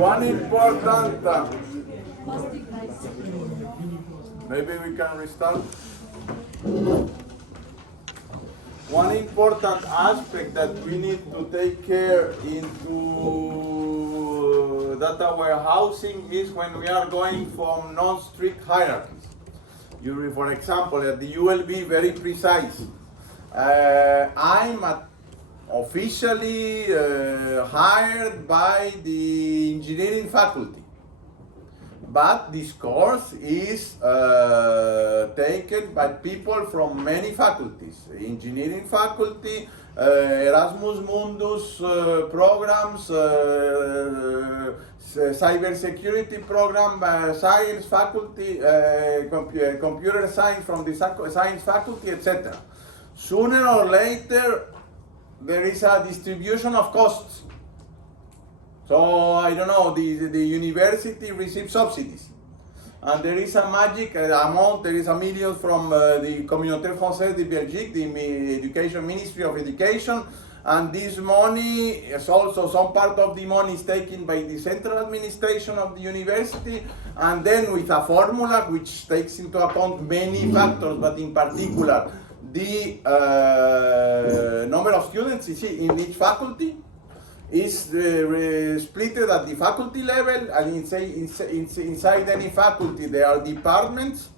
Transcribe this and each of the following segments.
One important, maybe we can restart. One important aspect that we need to take care into data warehousing is when we are going from non-strict hierarchies. For example, at the you will be very precise. I'm officially hired by the engineering faculty, but this course is taken by people from many faculties: engineering faculty, Erasmus Mundus programs, cybersecurity program, science faculty, computer science from the science faculty, etc. Sooner or later, there is a distribution of costs. So I don't know, the university receives subsidies. And there is a magic amount, there is a million from the Communauté Française de Belgique, the Education Ministry of Education. And this money is also, some part of the money is taken by the central administration of the university. And then with a formula which takes into account many factors, but in particular, the number of students in each faculty is split at the faculty level, and inside any faculty there are departments,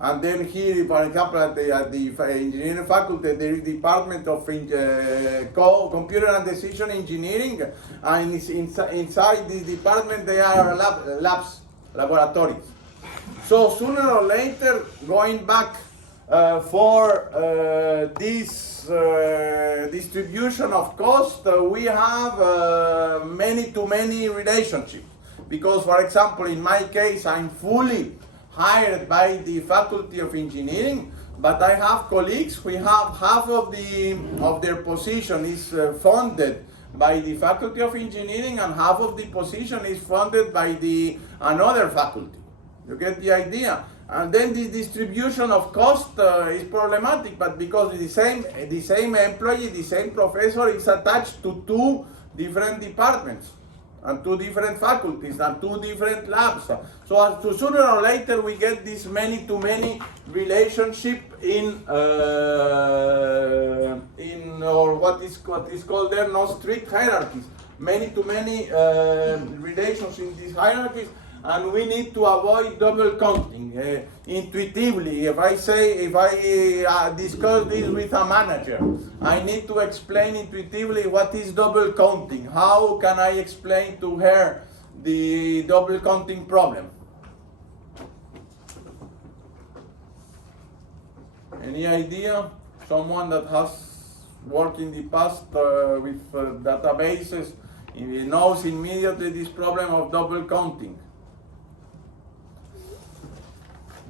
and then here, for example, at the engineering faculty there is department of computer and decision engineering, and inside the department there are labs, laboratories. So sooner or later, going back for this distribution of cost, we have many-to-many relationships. Because, for example, in my case, I'm fully hired by the Faculty of Engineering, but I have colleagues who have half of their position is funded by the Faculty of Engineering, and half of the position is funded by another faculty. You get the idea? And then the distribution of cost is problematic, but because the same employee, the same professor is attached to two different departments and two different faculties and two different labs. So sooner or later we get this many-to-many relationship in or what is called there non-strict hierarchies. Many-to-many relations in these hierarchies. And we need to avoid double counting. Intuitively, if I discuss this with a manager, I need to explain intuitively what is double counting. How can I explain to her the double counting problem? Any idea? Someone that has worked in the past with databases knows immediately this problem of double counting.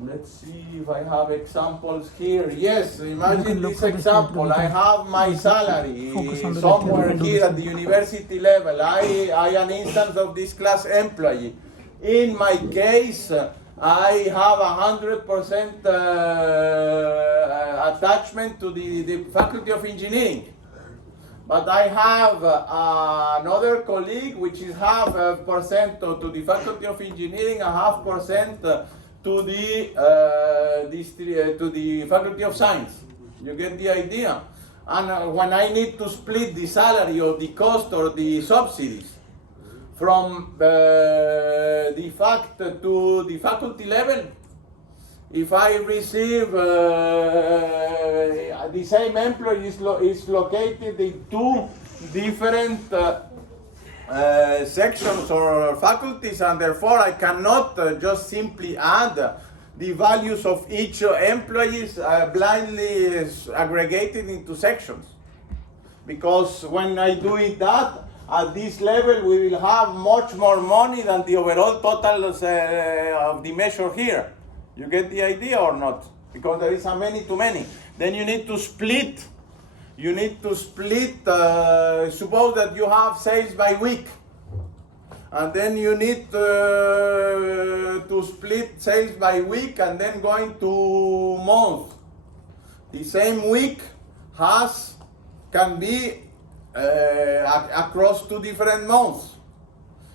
Let's see if I have examples here. Yes, imagine this example. I have my salary somewhere here at the university level. I am an instance of this class employee. In my case, I have 100% attachment to the Faculty of Engineering. But I have another colleague which is 0.5% to the Faculty of Engineering, 0.5% to the Faculty of Science. You get the idea? And when I need to split the salary or the cost or the subsidies from the fact to the faculty level, if I receive the same employee is located in two different sections or faculties, and therefore I cannot just simply add the values of each employees blindly aggregated into sections. Because when I do that, at this level we will have much more money than the overall total of the measure here. You get the idea or not? Because there is a many-to-many. Then you need to split. Suppose that you have sales by week. And then you need to split sales by week and then going to month. The same week can be across two different months.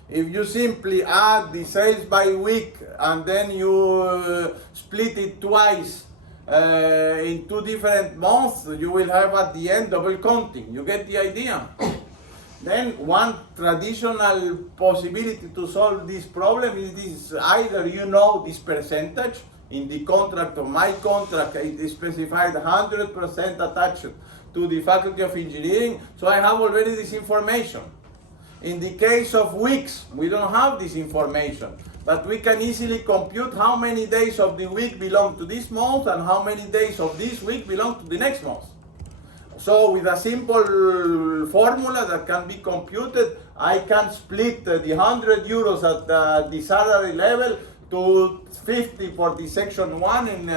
If you simply add the sales by week and then you split it twice in 2 different months, you will have at the end double counting. You get the idea? Then one traditional possibility to solve this problem is this: either you know this percentage. In the contract of my contract, it is specified 100% attached to the Faculty of Engineering, so I have already this information. In the case of weeks, we don't have this information, but we can easily compute how many days of the week belong to this month and how many days of this week belong to the next month. So with a simple formula that can be computed, I can split the 100 euros at the salary level to 50 for the section 1 and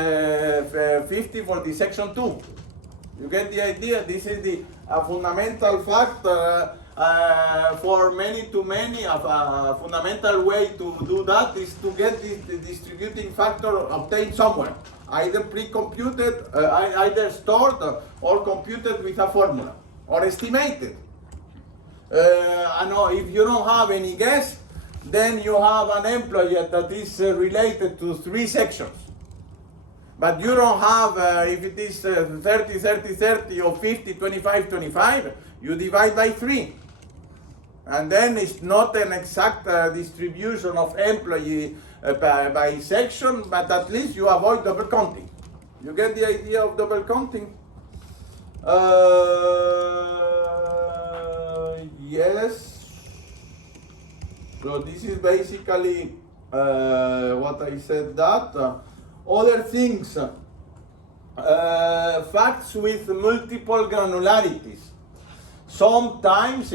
50 for the section 2. You get the idea? This is the fundamental fact for many. A fundamental way to do that is to get the distributing factor obtained somewhere, either pre-computed, either stored or computed with a formula, or estimated. If you don't have any guess, then you have an employee that is related to 3 sections. But you don't have, if it is 30, 30, 30 or 50, 25, 25, you divide by 3. And then it's not an exact distribution of employee by section, but at least you avoid double counting. You get the idea of double counting? Yes. So this is basically what I said that. Other things, facts with multiple granularities. Sometimes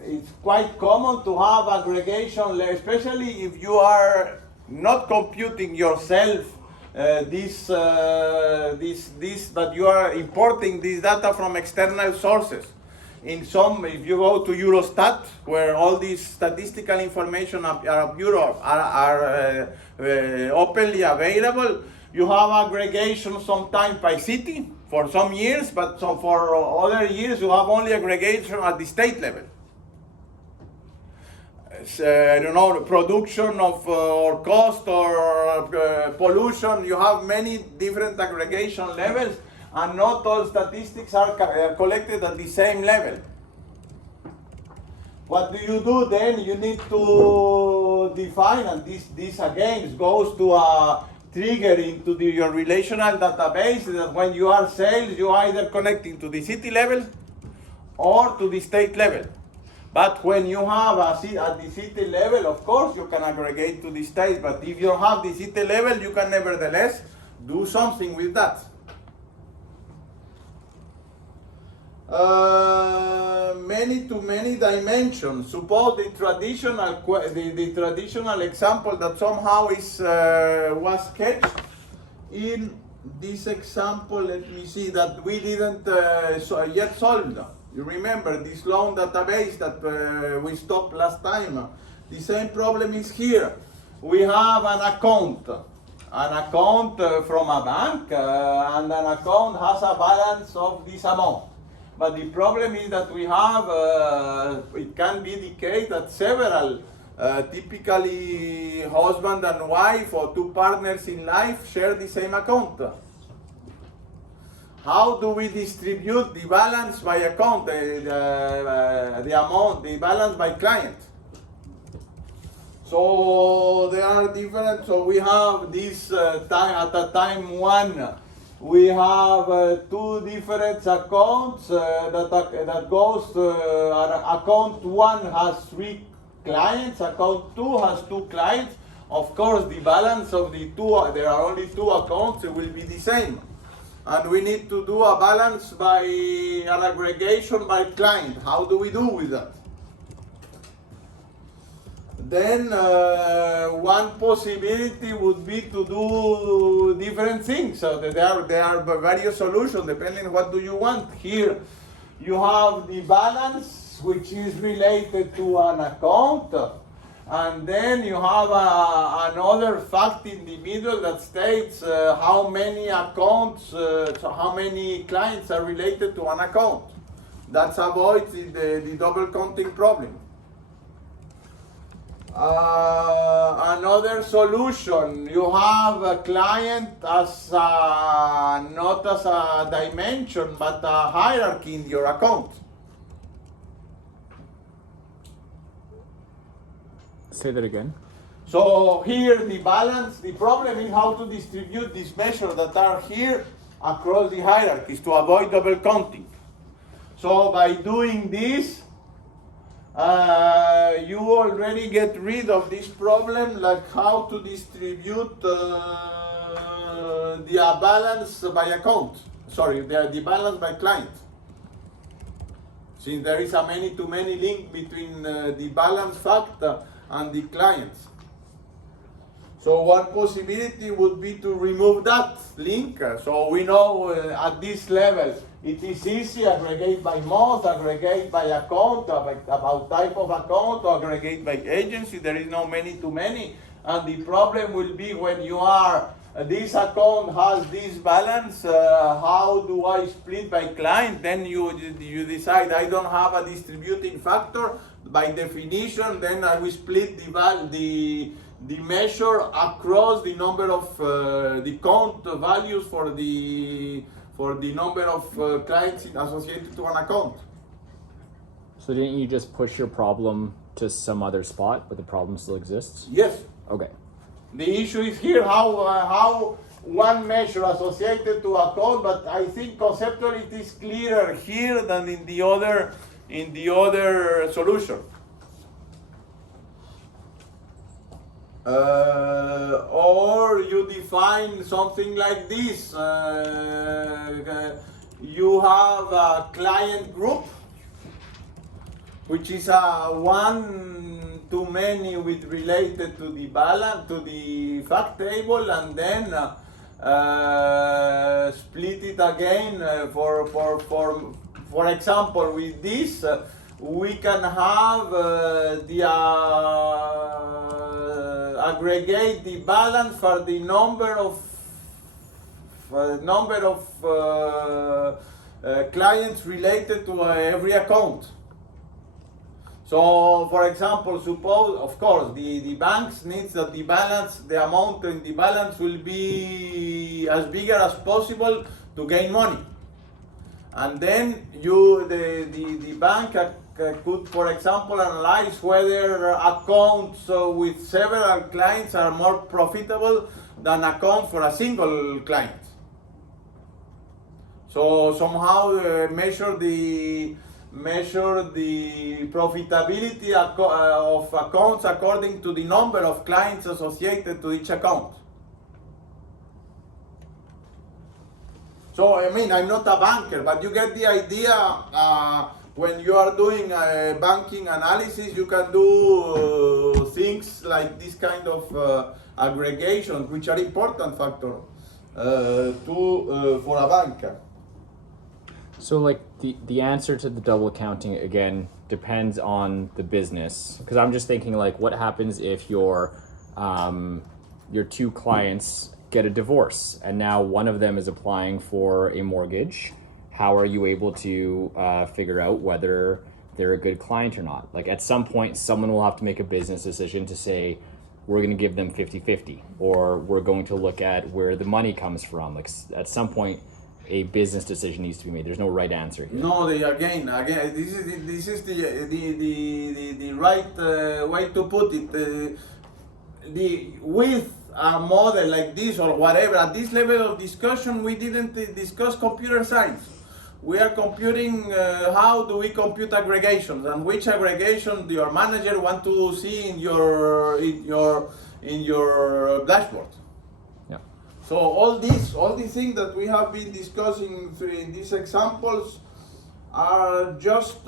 it's quite common to have aggregation, especially if you are not computing yourself but you are importing this data from external sources. If you go to Eurostat, where all these statistical information of Europe are openly available, you have aggregation sometimes by city for some years, but for other years you have only aggregation at the state level. I don't know, production of or cost or pollution. You have many different aggregation levels, and not all statistics are collected at the same level. What do you do then? You need to define, and this again goes to a trigger into your relational database, that when you are sales, you are either connecting to the city level or to the state level. But when you have at the city level, of course, you can aggregate to the state, but if you have the city level, you can nevertheless do something with that. Many dimensions. Suppose the traditional example that somehow was sketched in this example. Let me see, that we didn't yet solve them. You remember this loan database that we stopped last time? The same problem is here. We have an account from a bank, and an account has a balance of this amount. But the problem is that we have, it can be the case that several, typically husband and wife or 2 partners in life, share the same account. How do we distribute the balance by account, the amount, the balance by client? So there are different, so we have this at a time 1, we have 2 different accounts that goes, account 1 has 3 clients, account 2 has 2 clients. Of course, the balance of the 2, there are only 2 accounts, it will be the same. And we need to do a balance by an aggregation by client. How do we do with that? Then one possibility would be to do different things. So there are various solutions depending on what do you want. Here you have the balance, which is related to an account. And then you have another fact in the middle that states how many accounts, so how many clients are related to an account. That avoids the double counting problem. Another solution, you have a client as not as a dimension, but a hierarchy in your account. Say that again. So here the balance, the problem is how to distribute these measures that are here across the hierarchies to avoid double counting. So by doing this, you already get rid of this problem, like how to distribute the balance by account. Sorry, the balance by client. Since there is a many-to-many link between the balance fact and the clients. So one possibility would be to remove that link. So we know at this level it is easy, aggregate by month, aggregate by account, about type of account, aggregate by agency. There is no many-to-many. And the problem will be when you are, this account has this balance, how do I split by client? Then you decide I don't have a distributing factor. By definition, then I will split the measure across the number of the count values for the number of clients associated to an account. So didn't you just push your problem to some other spot, but the problem still exists? Yes. Okay. The issue is here how one measure associated to account, but I think conceptually it is clearer here than in the other solution. Or you define something like this. You have a client group, which is a one-to-many with related to the balance, to the fact table, and then split it again. For example, with this, we can have aggregate the balance for the number of clients related to every account. So, for example, suppose, of course, the banks needs that the balance, the amount in the balance will be as bigger as possible to gain money. And then the bank could, for example, analyze whether accounts with several clients are more profitable than accounts for a single client. So somehow measure the profitability of accounts according to the number of clients associated to each account. So I mean, I'm not a banker, but you get the idea. When you are doing banking analysis, you can do things like this kind of aggregation, which are important factor for a banker. So like the answer to the double counting again depends on the business, because I'm just thinking like what happens if your two clients get a divorce and now one of them is applying for a mortgage. How are you able to figure out whether they're a good client or not? Like at some point, someone will have to make a business decision to say, we're going to give them 50-50, or we're going to look at where the money comes from. Like at some point, a business decision needs to be made. There's no right answer here. No, again, this is the right way to put it. With a model like this or whatever, at this level of discussion, we didn't discuss computer science. We are computing how do we compute aggregations and which aggregation your manager want to see in your dashboard. Yeah. So all these things that we have been discussing in these examples are just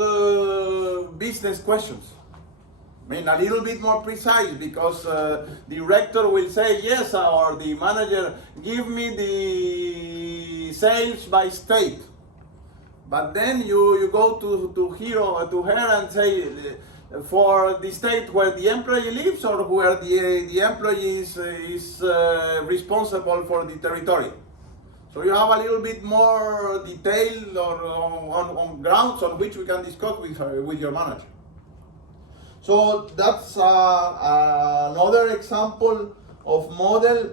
business questions. I mean, a little bit more precise, because the director will say yes, or the manager, give me the sales by state. But then you go to her and say, for the state where the employee lives or where the employee is responsible for the territory. So you have a little bit more detail or on grounds on which we can discuss with your manager. So that's another example of model.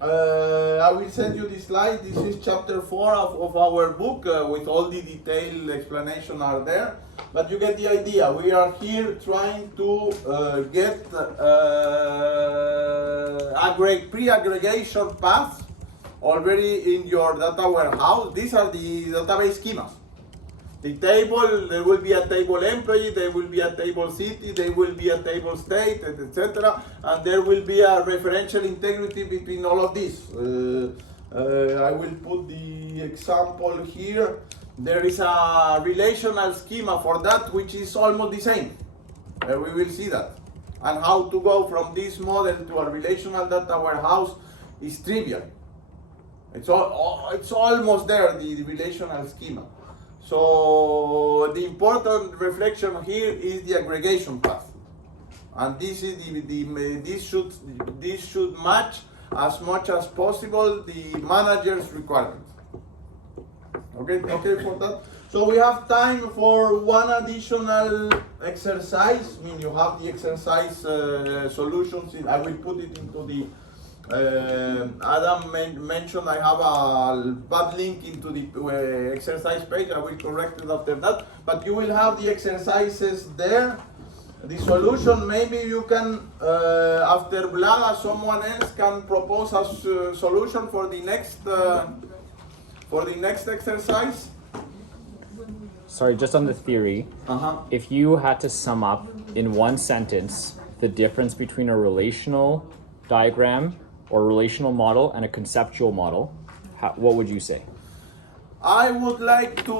I will send you this slide. This is chapter 4 of our book with all the detailed explanation are there. But you get the idea. We are here trying to get pre-aggregation paths already in your data warehouse. These are the database schemas. The table, there will be a table employee, there will be a table city, there will be a table state, etc. And there will be a referential integrity between all of these. I will put the example here. There is a relational schema for that which is almost the same. We will see that. And how to go from this model to a relational data warehouse is trivial. It's almost there, the relational schema. So the important reflection here is the aggregation path, and this is this should match as much as possible the manager's requirements. Okay for that. So we have time for one additional exercise. I mean, you have the exercise solutions. I will put it into the. Adam mentioned I have a bad link into the exercise page. I will correct it after that. But you will have the exercises there. The solution, maybe you can, after Blaga, someone else can propose a solution for the next exercise. Sorry, just on the theory. If you had to sum up in one sentence the difference between a relational diagram or relational model and a conceptual model, what would you say? I would like to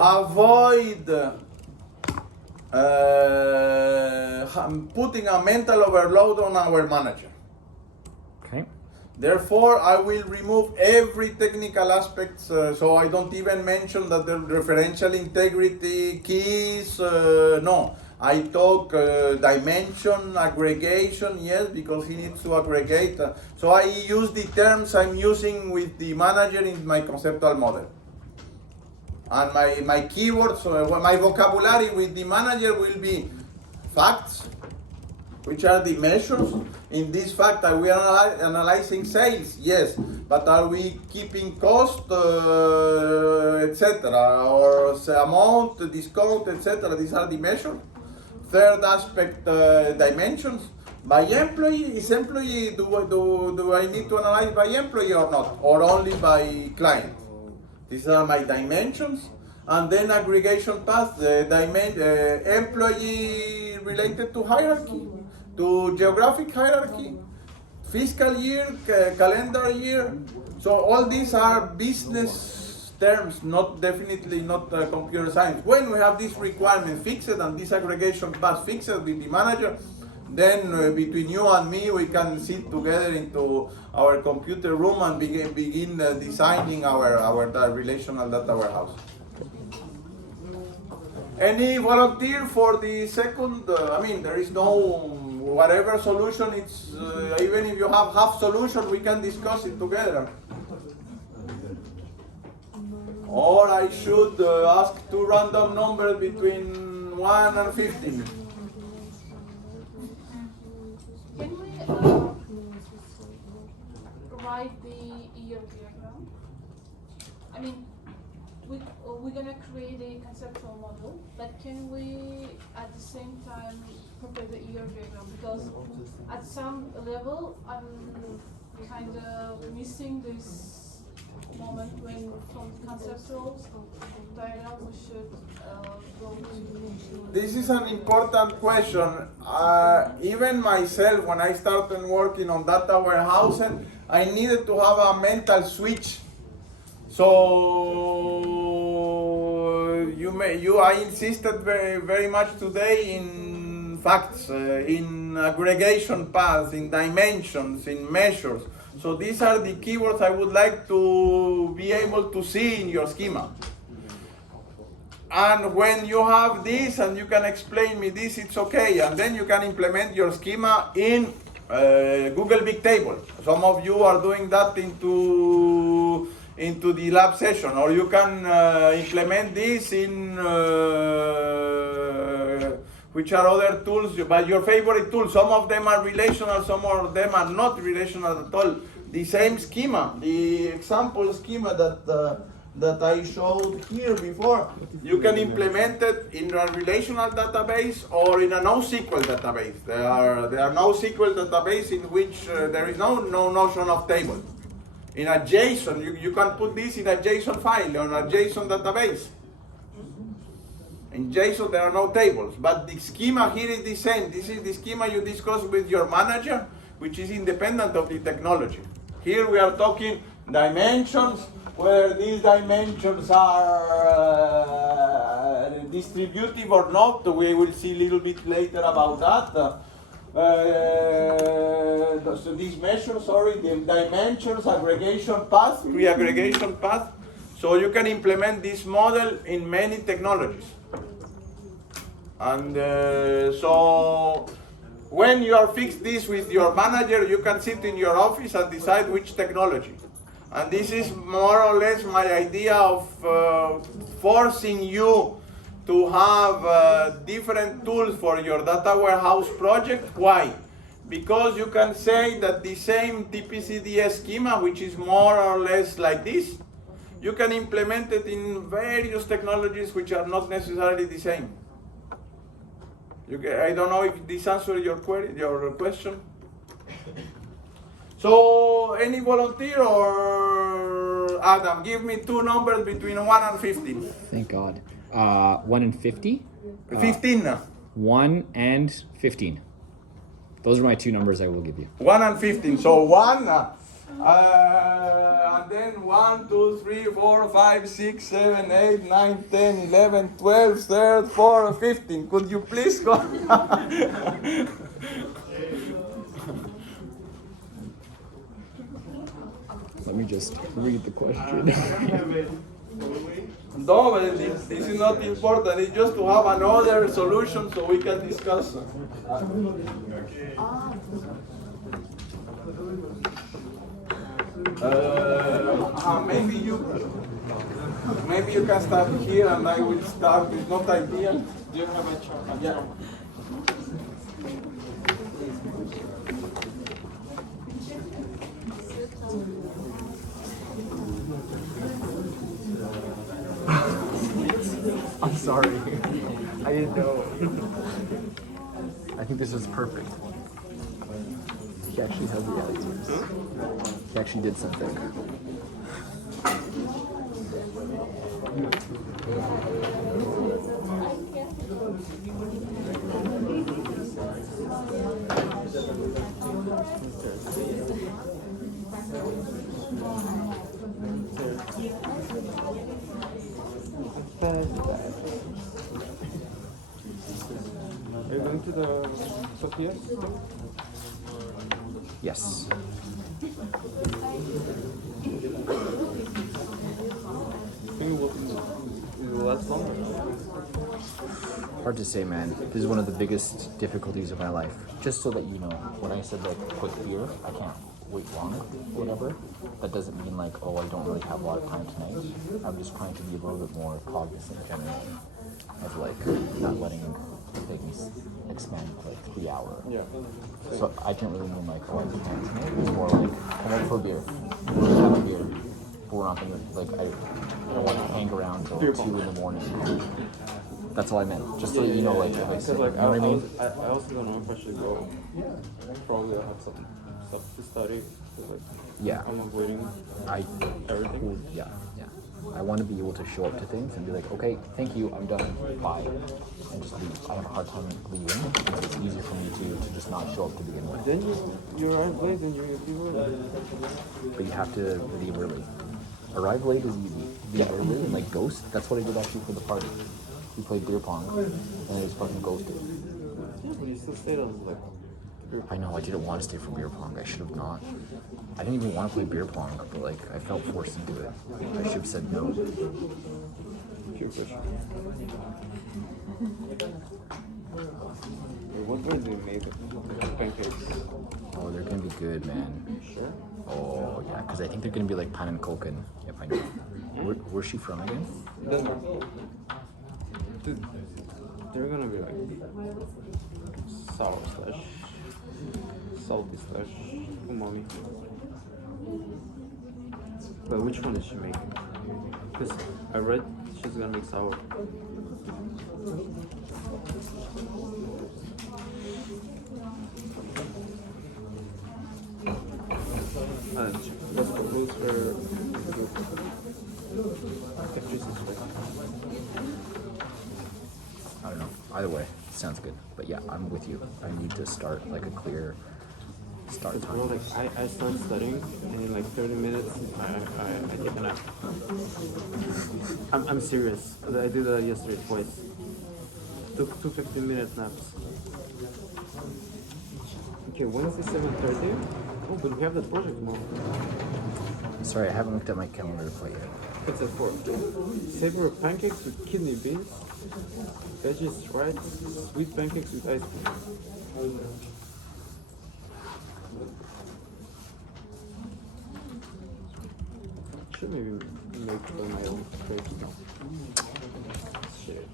avoid putting a mental overload on our manager. Okay. Therefore, I will remove every technical aspect, so I don't even mention that the referential integrity keys, no. I talk dimension, aggregation, yes, because he needs to aggregate. So I use the terms I'm using with the manager in my conceptual model. And my keywords, my vocabulary with the manager will be facts, which are the measures. In this fact, we are analyzing sales, yes, but are we keeping cost, etc., or amount, discount, etc.? These are the measures. Third aspect, dimensions. By employee, do I need to analyze by employee or not, or only by client? These are my dimensions. And then aggregation path, employee related to hierarchy, to geographic hierarchy, fiscal year, calendar year. So all these are business terms, definitely not computer science. When we have this requirement fixed and this aggregation path fixed with the manager, then between you and me, we can sit together into our computer room and begin designing our relational data warehouse. Any volunteer for the second? I mean, there is no whatever solution. It's even if you have half solution, we can discuss it together. Or I should ask two random numbers between 1 and 15. Can we provide the year diagram? I mean, we're gonna create a conceptual model, but can we at the same time prepare the year diagram? Because at some level, I'm kind of missing this moment when from conceptual diagram we should go to. This is an important question. Even myself, when I started working on data warehousing, I needed to have a mental switch. So I insisted very much today in facts, in aggregation paths, in dimensions, in measures. So these are the keywords I would like to be able to see in your schema. And when you have this and you can explain me this, it's okay. And then you can implement your schema in Google Big Table. Some of you are doing that into into the lab session, or you can implement this in which are other tools, but your favorite tools. Some of them are relational, some of them are not relational at all. The same schema, the example schema that I showed here before, you can implement it in a relational database or in a NoSQL database. There are NoSQL database in which there is no notion of table. In a JSON, you can put this in a JSON file on a JSON database. In JSON there are no tables, but the schema here is the same. This is the schema you discuss with your manager, which is independent of the technology. Here we are talking dimensions, whether these dimensions are distributive or not. We will see a little bit later about that. So these measures, the dimensions, aggregation path, pre-aggregation path. So you can implement this model in many technologies. And so when you are fixed this with your manager, you can sit in your office and decide which technology. And this is more or less my idea of forcing you to have different tools for your data warehouse project. Why? Because you can say that the same TPCDS schema, which is more or less like this, you can implement it in various technologies which are not necessarily the same. I don't know if this answers your question. So, any volunteer or Adam, give me two numbers between 1 and 15. Thank God. 1 and 50? 15. 1 and 15. Those are my two numbers I will give you. 1 and 15. So 1, and then 1, 2, 3, 4, 5, 6, 7, 8, 9, 10, 11, 12, 13, 14, 15. Could you please go? Let me just read the question. No, but this is not important. It's just to have another solution so we can discuss. Maybe you can start here and I will start. It's not ideal. Do you have a chart? Yeah. I'm sorry. I didn't know. I think this is perfect. He actually has the answers. He actually did something. Are you going to the Sophia? Yes. Will it last long? Hard to say, man. This is one of the biggest difficulties of my life. Just so that you know, when I said like quick beer, I can't wait long or whatever. That doesn't mean like, oh, I don't really have a lot of time tonight. I'm just trying to be a little bit more cognizant generally of like not letting things expand to like 3 hours. Yeah. So I didn't really mean like, oh, I can't tonight. It was more like, I'm ready for a beer. We're gonna have a beer. But we're not gonna like I don't want to hang around till 2 in the morning. That's all I meant. Just so you know, like, if I say, Because like you know what I mean? I also don't know if I should go. Probably I'll have some stuff to study. Like, Yeah. I'm avoiding I everything. yeah. I want to be able to show up to things and be like, okay, thank you, I'm done, bye, and just leave. I have a hard time leaving because it's easier for me to just not show up to begin with. Then you arrive late and you late. But you have to leave early. Arrive late is easy. Leave early and like ghost. That's what I did actually for the party. We played beer pong and it was fucking ghosted. Yeah, but you still stayed on like. I know, I didn't want to stay for beer pong. I should have not. I didn't even want to play beer pong, but like I felt forced to do it. I should have said no. Pure question. What way do you make it? Pancakes. Oh, they're gonna be good, man. Sure. Oh yeah, because I think they're gonna be like pan and koken if I know. Where's she from again? Denmark. Dude, they're gonna be like sour slash salty slash umami. But which one is she making? Because I read she's gonna make sour. Let's propose her. I don't know. Either way, sounds good. But yeah, I'm with you. I need to start like a clear start Well, time. like I start studying and in like 30 minutes I take a nap. I'm serious. I did that yesterday twice. Took 2 15-minute naps. Okay, Wednesday 7:30. Oh, but we have that project tomorrow. Sorry, I haven't looked at my calendar quite yet. It's at 4. Savory pancakes with kidney beans, veggies, rice, sweet pancakes with ice cream. Should maybe make my own crepes now. Shit.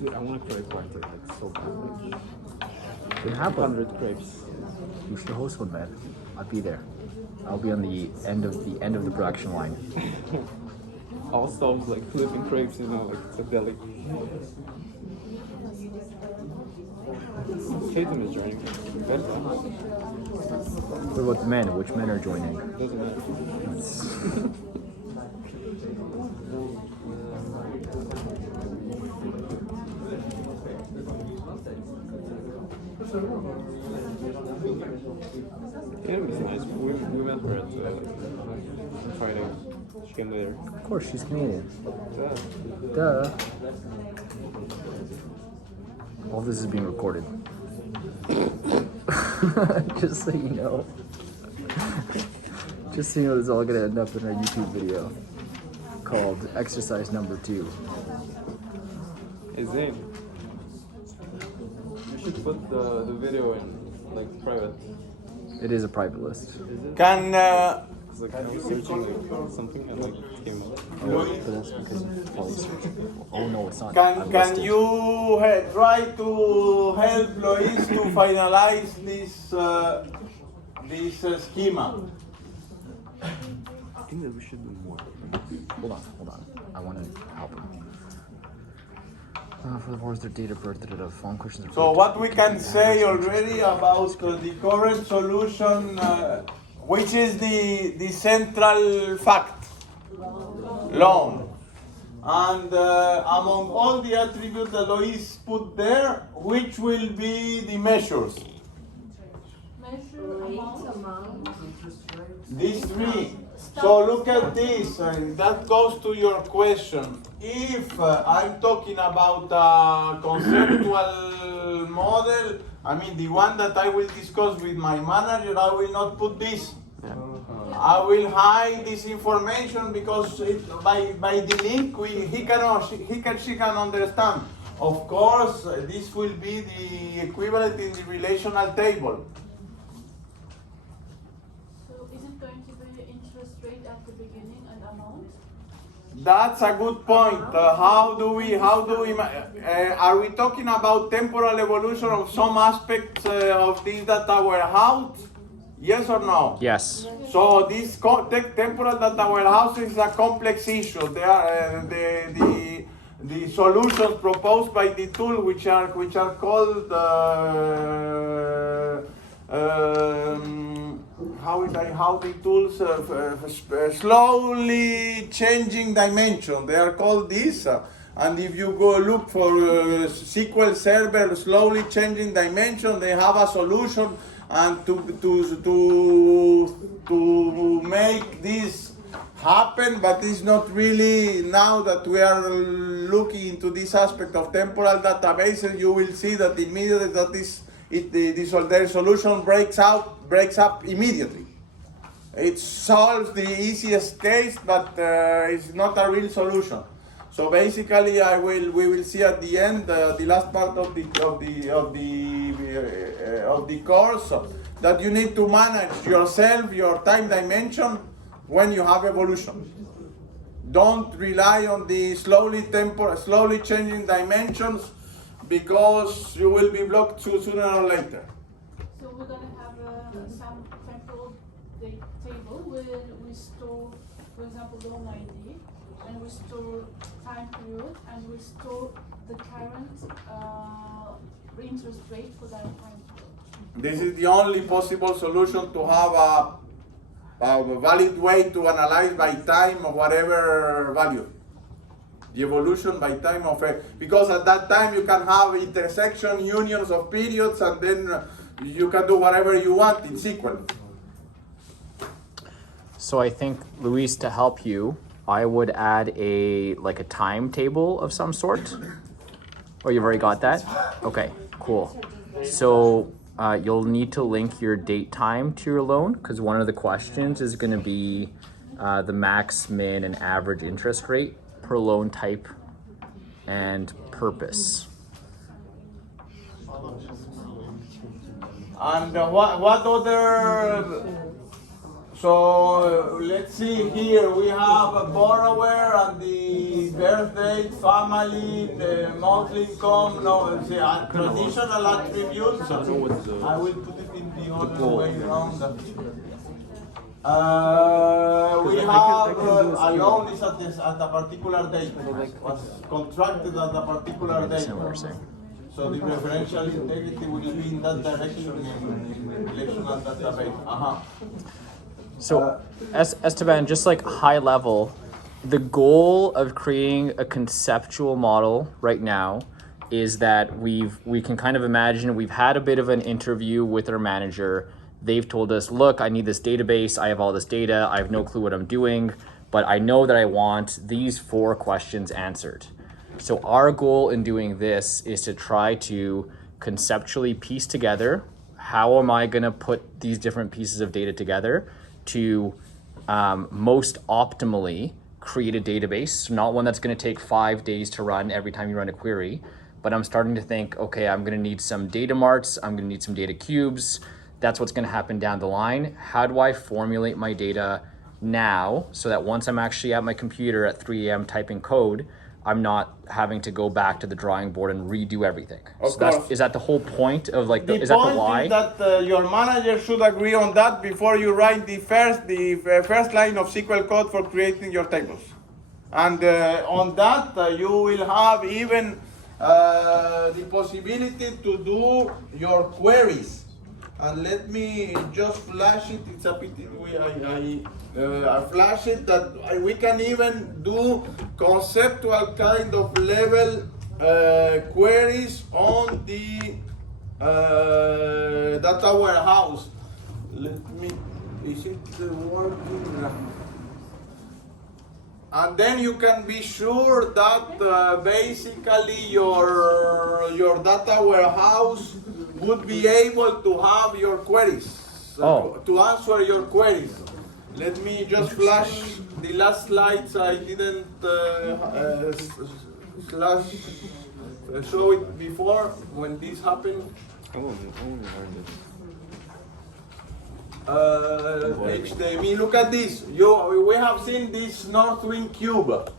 Dude, I want a crepe party like so bad. We have one. 100 crepes. You should host one, man. I'll be there. I'll be on the end of the production line. All stops like flipping crepes, you know, like it's a deli. Tatum is joining. What about the men? Which men are joining? Doesn't matter. Tatum is nice. We met her at Friday. She came later. Of course, she's Canadian. Duh. Duh. All this is being recorded. Just so you know. Just so you know, this is all gonna end up in our YouTube video called Exercise Number 2. Hey Zane, you should put the video in like private. It is a private list. Is it? Can It's like I was searching like, something and like it came up. Oh, but that's because you probably searched. Oh no, it's not. can Unlisted. you try to help Lois to finalize this schema? I think that we should do more. Hold on. I want to help him. For the boards, their date of birth, phone questions. So what we can say already about the current solution, which is the central fact, loan. And among all the attributes that Lois put there, which will be the measures? Measure amount. These three. So look at this, and that goes to your question. If I'm talking about a conceptual model, I mean the one that I will discuss with my manager, I will not put this. I will hide this information because by the link she can understand. Of course, this will be the equivalent in the relational table. So is it going to be interest rate at the beginning and amount? That's a good point. Are we talking about temporal evolution of some aspects of this data warehouse? Yes or no? Yes. So this temporal data warehouse is a complex issue. They are the solutions proposed by the tool, which are called how the tools slowly changing dimension. They are called this. And if you go look for SQL Server slowly changing dimension, they have a solution. And to make this happen, but it's not really. Now that we are looking into this aspect of temporal databases, you will see that immediately that their solution breaks up immediately. It solves the easiest case, but it's not a real solution. So basically, we will see at the end, the last part of the course, that you need to manage yourself, your time dimension, when you have evolution. Don't rely on the slowly changing dimensions, because you will be blocked sooner or later. So we're going to have some temporal table where we store, for example, the home ID, and we store time period, and we store the current interest rate for that time period. This is the only possible solution to have a valid way to analyze by time of whatever value. The evolution by time of it, because at that time you can have intersection unions of periods, and then you can do whatever you want in sequence. So I think, Luis, to help you, I would add a timetable of some sort. Oh, you've already got that? Okay, cool. So you'll need to link your date time to your loan, because one of the questions is going to be the max, min, and average interest rate per loan type and purpose. And what other? So let's see here. We have a borrower and the birth date, family, the monthly income, traditional attributes. I will put it in the other way around. We have a loan is at a particular date. Was contracted at a particular date. So the preferential integrity will be in that direction in relational database. So, Esteban, just like high level, the goal of creating a conceptual model right now is that we can kind of imagine we've had a bit of an interview with our manager. They've told us, look, I need this database. I have all this data. I have no clue what I'm doing, but I know that I want these 4 questions answered. So our goal in doing this is to try to conceptually piece together, how am I going to put these different pieces of data together to most optimally create a database, not one that's going to take 5 days to run every time you run a query, but I'm starting to think, okay, I'm going to need some data marts, I'm going to need some data cubes. That's what's going to happen down the line. How do I formulate my data now so that once I'm actually at my computer at 3 a.m. typing code, I'm not having to go back to the drawing board and redo everything. Of course. Is that the whole point of like, Is that the why? That your manager should agree on that before you write the first line of SQL code for creating your tables. And on that, you will have even the possibility to do your queries. And let me just flash it. It's a pity I flash it that we can even do conceptual kind of level queries on the data warehouse. Is it working? And then you can be sure that basically your data warehouse would be able to have your queries, to answer your queries. Let me just flash the last slides. I didn't show it before when this happened. HTML. Look at this. We have seen this Northwind cube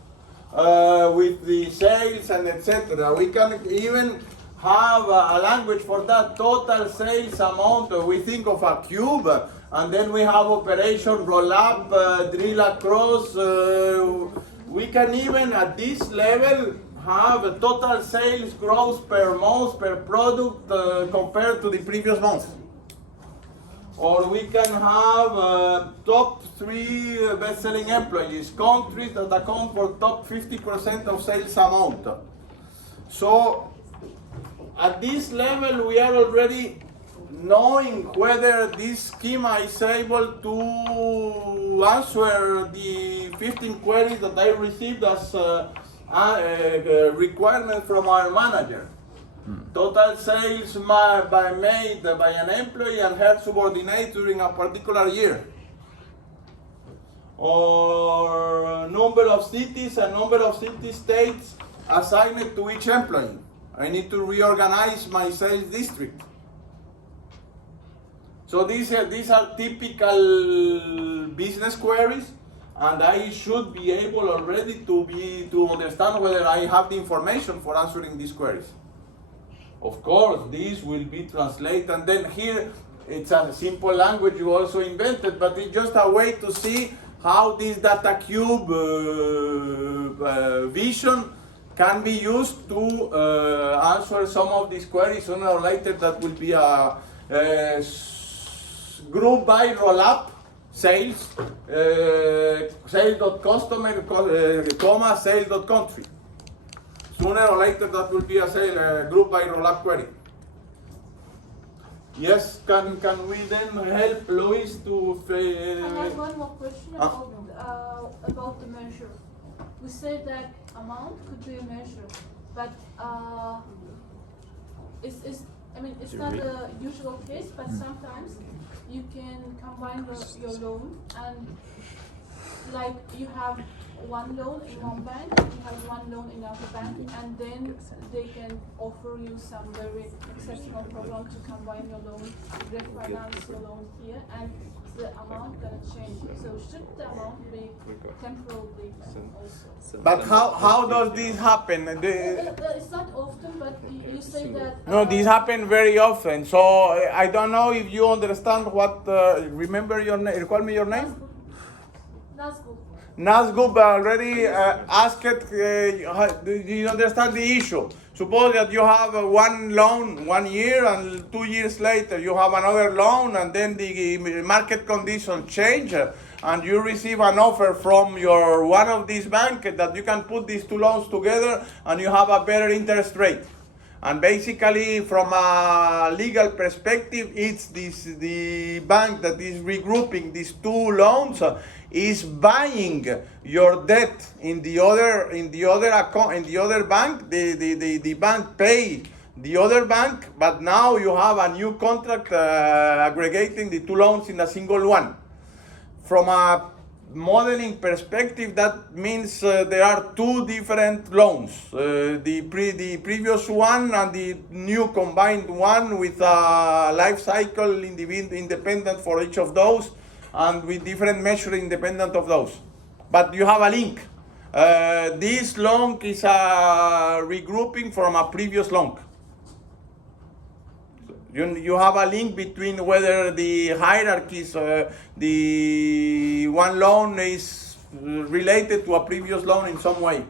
with the sales and etc. We can even have a language for that total sales amount. We think of a cube, and then we have operation roll up, drill across. We can even at this level have a total sales growth per month per product compared to the previous month. Or we can have top 3 best-selling employees, countries that account for top 50% of sales amount. So at this level, we are already knowing whether this schema is able to answer the 15 queries that I received as a requirement from our manager. Total sales made by an employee and her subordinate during a particular year. Or number of cities and number of city states assigned to each employee. I need to reorganize my sales district. So these are typical business queries. and I should be able already to understand whether I have the information for answering these queries. Of course, this will be translated, and then here it's a simple language you also invented, but it's just a way to see how this data cube vision can be used to answer some of these queries. Sooner or later, that will be a group by roll-up sales, sales.customer, comma, sales.country. Sooner or later, that will be a group by roll-up query. Yes, can we then help Luis to... I have one more question about the measure. We say that amount could be a measure, but it's not the usual case, but sometimes you can combine your loan, and like you have one loan in one bank, you have one loan in another bank, and then they can offer you some very exceptional program to combine your loan, refinance your loan here, and the amount can change. So should the amount be temporarily also? But how does this happen? It's not often, but you say that... No, this happens very often. So I don't know if you understand what. Remember your name? Recall me your name. Nazgul. Nazgub already asked. Do you understand the issue? Suppose that you have one loan 1 year, and 2 years later you have another loan, and then the market conditions change, and you receive an offer from one of these banks that you can put these two loans together, and you have a better interest rate. And basically, from a legal perspective, it's the bank that is regrouping these two loans is buying your debt in the other account, in the other bank. The bank pay the other bank, but now you have a new contract aggregating the two loans in a single one. From a modeling perspective, that means there are two different loans, the previous one and the new combined one, with a life cycle independent for each of those, and with different measure independent of those. But you have a link. This loan is a regrouping from a previous loan. You have a link between whether the hierarchies, the one loan is related to a previous loan in some way.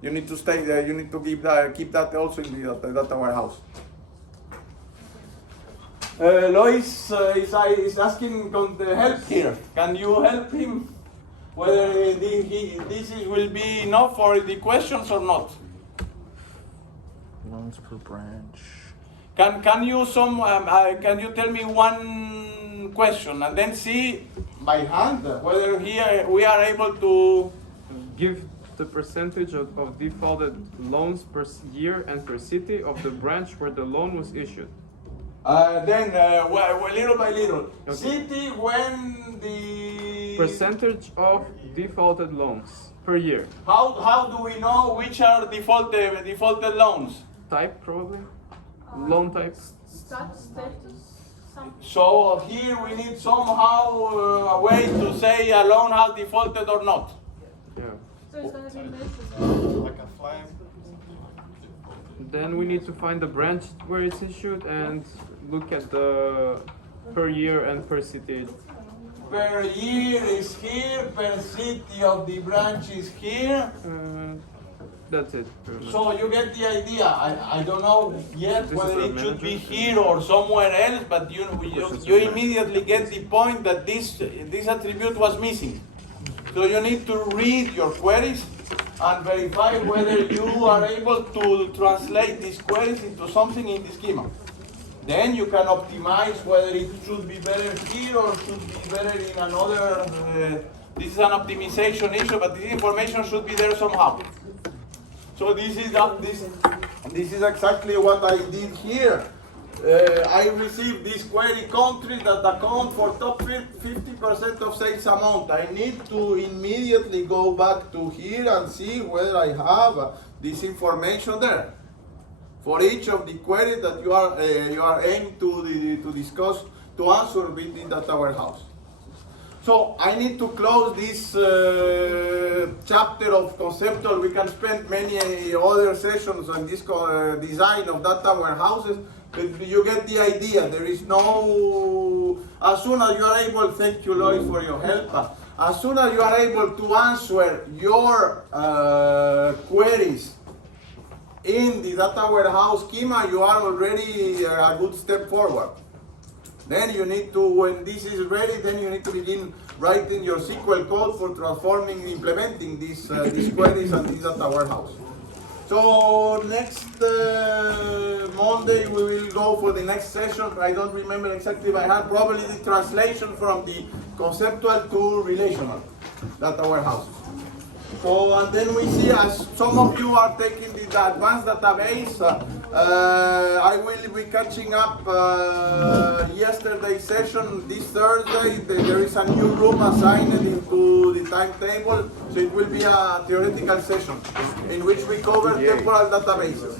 You need to stay there. You need to keep that also in the data warehouse. Lois is asking help here. Can you help him? Whether this will be enough for the questions or not? Loans per branch. Can you tell me one question and then see by hand whether here we are able to give the percentage of defaulted loans per year and per city of the branch where the loan was issued. Then little by little. Okay. City when the Percentage of defaulted loans per year. How do we know which are defaulted loans? Type probably. Loan type. Status, something. So here we need somehow a way to say a loan has defaulted or not. Yeah. So it's going to be measured. Like a flag. Then we need to find the branch where it's issued and look at the per year and per city. Per year is here, per city of the branch is here. That's it. So you get the idea. I don't know yet whether it should be here or somewhere else, but you immediately get the point that this attribute was missing. So you need to read your queries and verify whether you are able to translate these queries into something in the schema. Then you can optimize whether it should be better here or should be better in another. This is an optimization issue, but this information should be there somehow. So this is exactly what I did here. I received this query countries that account for top 50% of sales amount. I need to immediately go back to here and see whether I have this information there for each of the queries that you are aimed to discuss, to answer with the data warehouse. So I need to close this chapter of conceptual. We can spend many other sessions on this design of data warehouses, but you get the idea. There is no, as soon as you are able, thank you Lloyd for your help, as soon as you are able to answer your queries in the data warehouse schema, you are already a good step forward. Then you need to, when this is ready, then you need to begin writing your SQL code for transforming, implementing these queries and this data warehouse. So next Monday we will go for the next session. I don't remember exactly by heart, probably the translation from the conceptual to relational data warehouse. So, and then we see, as some of you are taking the advanced database, I will be catching up yesterday's session. This Thursday, there is a new room assigned into the timetable, so it will be a theoretical session in which we cover temporal databases.